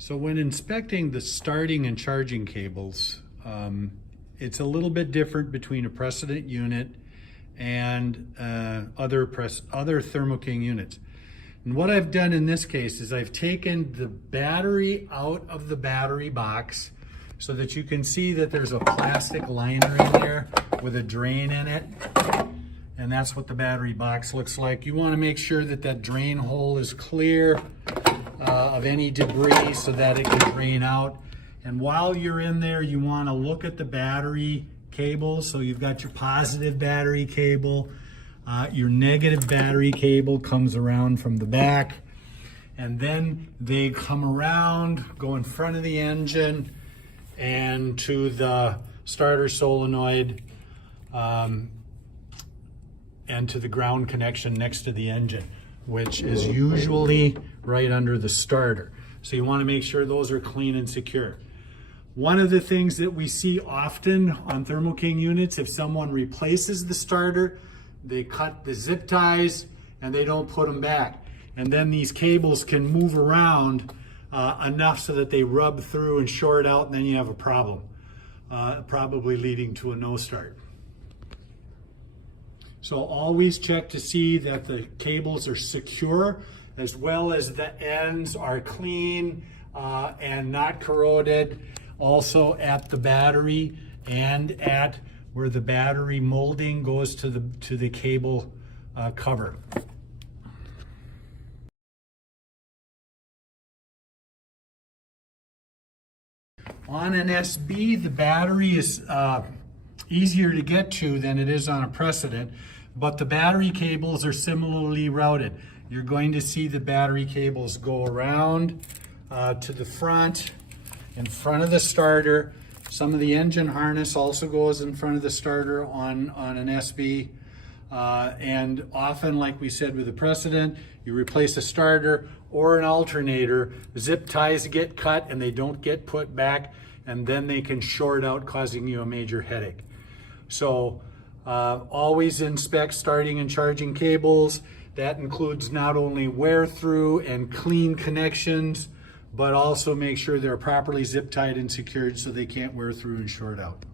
So when inspecting the starting and charging cables, it's a little bit different between a precedent unit and other Thermo King units. And what I've done in this case is I've taken the battery out of the battery box so that you can see that there's a plastic liner in there with a drain in it. And that's what the battery box looks like. You want to make sure that that drain hole is clear of any debris so that it can drain out. And while you're in there, you want to look at the battery cables. So you've got your positive battery cable, your negative battery cable comes around from the back, and then they come around, go in front of the engine and to the starter solenoid and to the ground connection next to the engine, which is usually right under the starter. So you want to make sure those are clean and secure. One of the things that we see often on Thermo King units, if someone replaces the starter, they cut the zip ties and they don't put them back. And then these cables can move around enough so that they rub through and short out, and then you have a problem, probably leading to a no start. So always check to see that the cables are secure, as well as the ends are clean and not corroded. Also at the battery and at where the battery molding goes to the cable cover. On an SB, the battery is easier to get to than it is on a precedent, but the battery cables are similarly routed. You're going to see the battery cables go around to the front, in front of the starter. Some of the engine harness also goes in front of the starter on an SB. And often, like we said with the precedent, you replace a starter or an alternator, zip ties get cut and they don't get put back, and then they can short out, causing you a major headache. So always inspect starting and charging cables. That includes not only wear through and clean connections, but also make sure they're properly zip tied and secured so they can't wear through and short out.